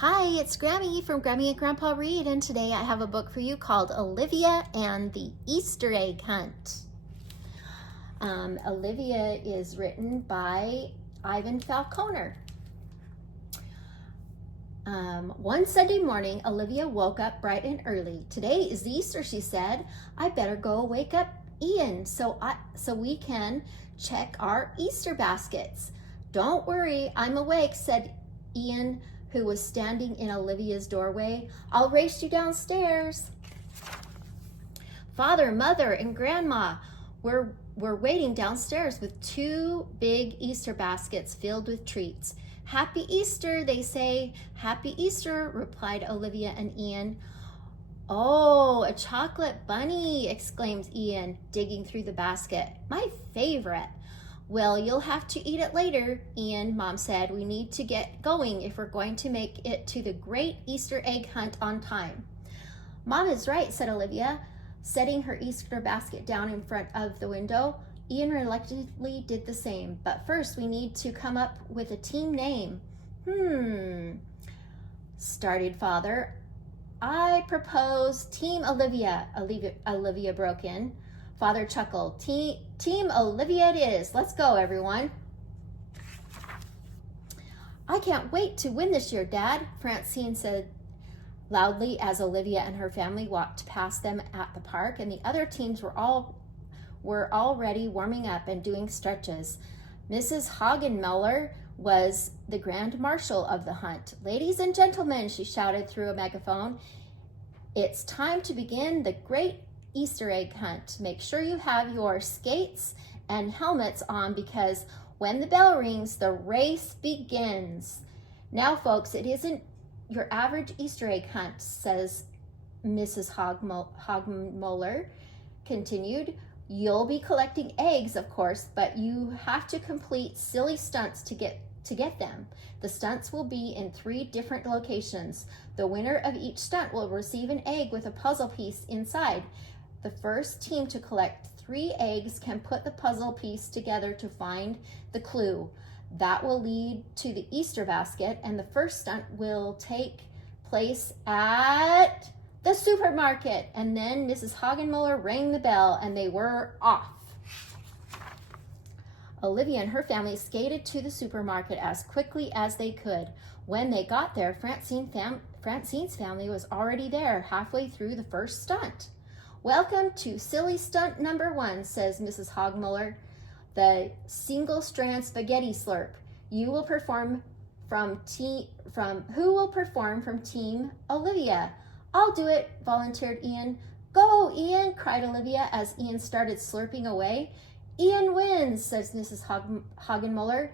Hi, it's Grammy from Grammy and Grandpa Read, and today I have a book for you called Olivia and the Easter Egg Hunt. Olivia is written by Ian Falconer. One Sunday morning, Olivia woke up bright and early. Today is Easter, she said. I better go wake up Ian so we can check our Easter baskets. Don't worry, I'm awake, said Ian, who was standing in Olivia's doorway. I'll race you downstairs. Father, Mother, and Grandma were waiting downstairs with two big Easter baskets filled with treats. Happy Easter, they say. Happy Easter, replied Olivia and Ian. Oh, a chocolate bunny, exclaimed Ian, digging through the basket. My favorite. Well, you'll have to eat it later, Ian, Mom said. We need to get going if we're going to make it to the great Easter egg hunt on time. Mom is right, said Olivia, setting her Easter basket down in front of the window. Ian reluctantly did the same. But first, we need to come up with a team name. Started Father. I propose Team Olivia, Olivia broke in. Father chuckled. Team Olivia it is. Let's go, everyone. I can't wait to win this year, Dad, Francine said loudly as Olivia and her family walked past them at the park, and the other teams were already warming up and doing stretches. Mrs. Hagenmuller was the grand marshal of the hunt. Ladies and gentlemen, she shouted through a megaphone, it's time to begin the great Easter egg hunt. Make sure you have your skates and helmets on because when the bell rings, the race begins. Now, folks, it isn't your average Easter egg hunt, says Mrs. Hagenmuller continued. You'll be collecting eggs, of course, but you have to complete silly stunts to get them. The stunts will be in 3 different locations. The winner of each stunt will receive an egg with a puzzle piece inside. The first team to collect 3 eggs can put the puzzle piece together to find the clue. That will lead to the Easter basket, and the first stunt will take place at the supermarket. And then Mrs. Hagenmuller rang the bell, and they were off. Olivia and her family skated to the supermarket as quickly as they could. When they got there, Francine's family was already there, halfway through the first stunt. Welcome to silly stunt number 1, says Mrs. Hagenmuller, the single strand spaghetti slurp. Who will perform from Team Olivia? I'll do it, volunteered Ian. Go, Ian, cried Olivia as Ian started slurping away. Ian wins, says Mrs. Hagenmuller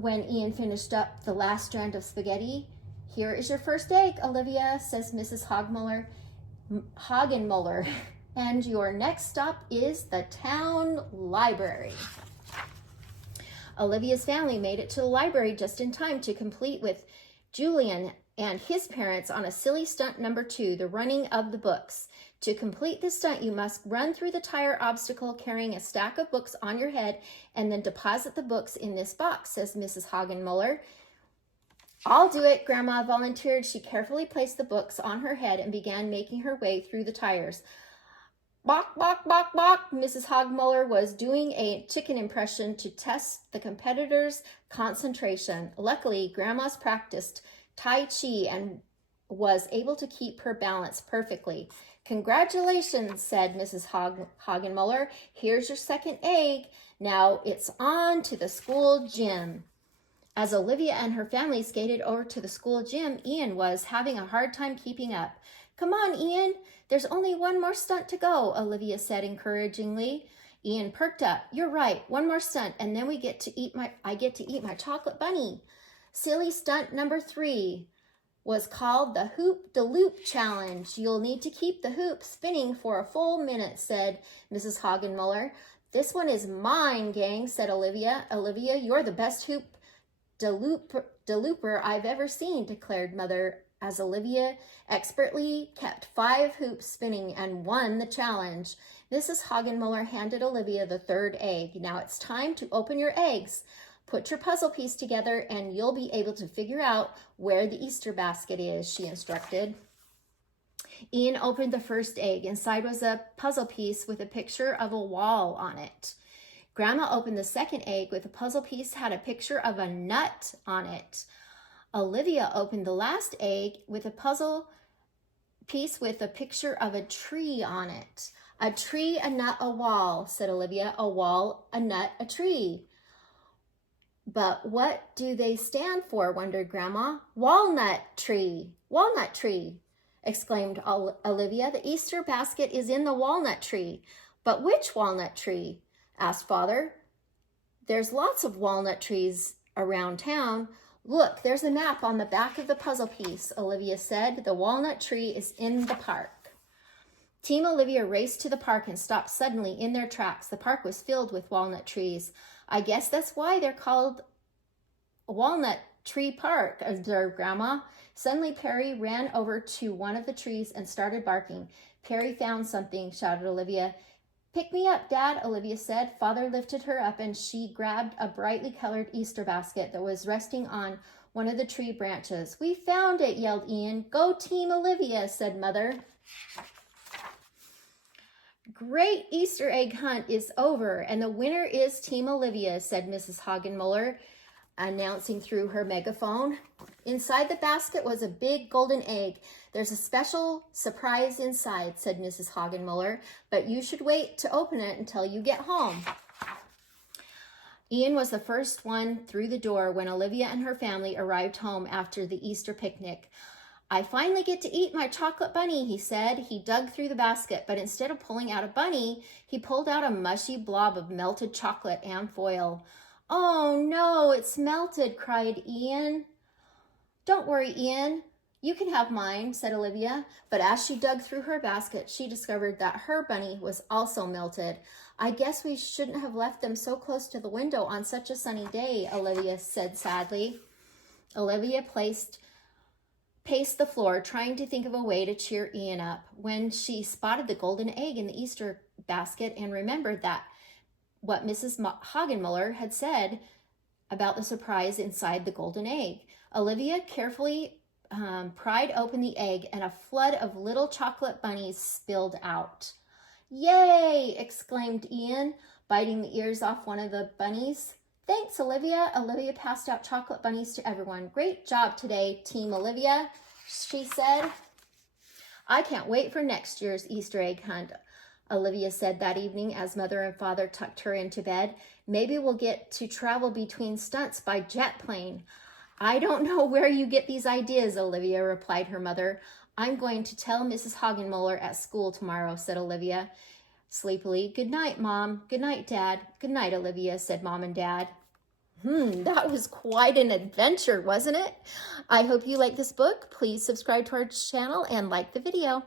when Ian finished up the last strand of spaghetti. Here is your first egg, Olivia, says Mrs. Hagenmuller, and your next stop is the town library. Olivia's family made it to the library just in time to complete with Julian and his parents on a silly stunt number 2, the running of the books. To complete this stunt, you must run through the tire obstacle carrying a stack of books on your head and then deposit the books in this box, says Mrs. Hagenmuller. I'll do it, Grandma volunteered. She carefully placed the books on her head and began making her way through the tires. Bok, bok, bok, bok. Mrs. Hagenmuller was doing a chicken impression to test the competitors' concentration. Luckily, Grandma's practiced Tai Chi and was able to keep her balance perfectly. Congratulations, said Mrs. Hagenmuller. Here's your second egg. Now it's on to the school gym. As Olivia and her family skated over to the school gym, Ian was having a hard time keeping up. Come on, Ian. There's only one more stunt to go, Olivia said encouragingly. Ian perked up. You're right. One more stunt, and then I get to eat my chocolate bunny. Silly stunt number 3 was called the Hoop de Loop Challenge. You'll need to keep the hoop spinning for a full minute, said Mrs. Hagenmuller. This one is mine, gang, said Olivia. Olivia, you're the best hoop de looper I've ever seen, declared Mother, as Olivia expertly kept 5 hoops spinning and won the challenge. Mrs. Hagenmuller handed Olivia the 3rd egg. Now it's time to open your eggs. Put your puzzle piece together and you'll be able to figure out where the Easter basket is, she instructed. Ian opened the first egg. Inside was a puzzle piece with a picture of a wall on it. Grandma opened the second egg with a puzzle piece had a picture of a nut on it. Olivia opened the last egg with a puzzle piece with a picture of a tree on it. A tree, a nut, a wall, said Olivia. A wall, a nut, a tree. But what do they stand for, wondered Grandma. Walnut tree, exclaimed Olivia. The Easter basket is in the walnut tree. But which walnut tree? Asked Father. There's lots of walnut trees around town. Look, there's a map on the back of the puzzle piece, Olivia said. The walnut tree is in the park. Team Olivia raced to the park and stopped suddenly in their tracks. The park was filled with walnut trees. I guess that's why they're called Walnut Tree Park, observed Grandma. Suddenly, Perry ran over to one of the trees and started barking. Perry found something, shouted Olivia. Pick me up, Dad, Olivia said. Father lifted her up and she grabbed a brightly colored Easter basket that was resting on one of the tree branches. We found it, yelled Ian. Go Team Olivia, said Mother. Great Easter egg hunt is over and the winner is Team Olivia, said Mrs. Hagenmuller, announcing through her megaphone. Inside the basket was a big golden egg. There's a special surprise inside, said Mrs. Hagenmuller, but you should wait to open it until you get home. Ian was the first one through the door when Olivia and her family arrived home after the Easter picnic. I finally get to eat my chocolate bunny, he said. He dug through the basket, but instead of pulling out a bunny, he pulled out a mushy blob of melted chocolate and foil. Oh no, it's melted, cried Ian. Don't worry, Ian. You can have mine, said Olivia. But as she dug through her basket, she discovered that her bunny was also melted. I guess we shouldn't have left them so close to the window on such a sunny day, Olivia said sadly. Olivia paced the floor, trying to think of a way to cheer Ian up, when she spotted the golden egg in the Easter basket and remembered that what Mrs. Hagenmuller had said about the surprise inside the golden egg. Olivia carefully pried open the egg and a flood of little chocolate bunnies spilled out. Yay! Exclaimed Ian, biting the ears off one of the bunnies. Thanks, Olivia. Olivia passed out chocolate bunnies to everyone. Great job today, Team Olivia, she said. I can't wait for next year's Easter egg hunt, Olivia said that evening as Mother and Father tucked her into bed. Maybe we'll get to travel between stunts by jet plane. I don't know where you get these ideas, Olivia, replied her mother. I'm going to tell Mrs. Hagenmuller at school tomorrow, said Olivia sleepily. Good night, Mom. Good night, Dad. Good night, Olivia, said Mom and Dad. That was quite an adventure, wasn't it? I hope you like this book. Please subscribe to our channel and like the video.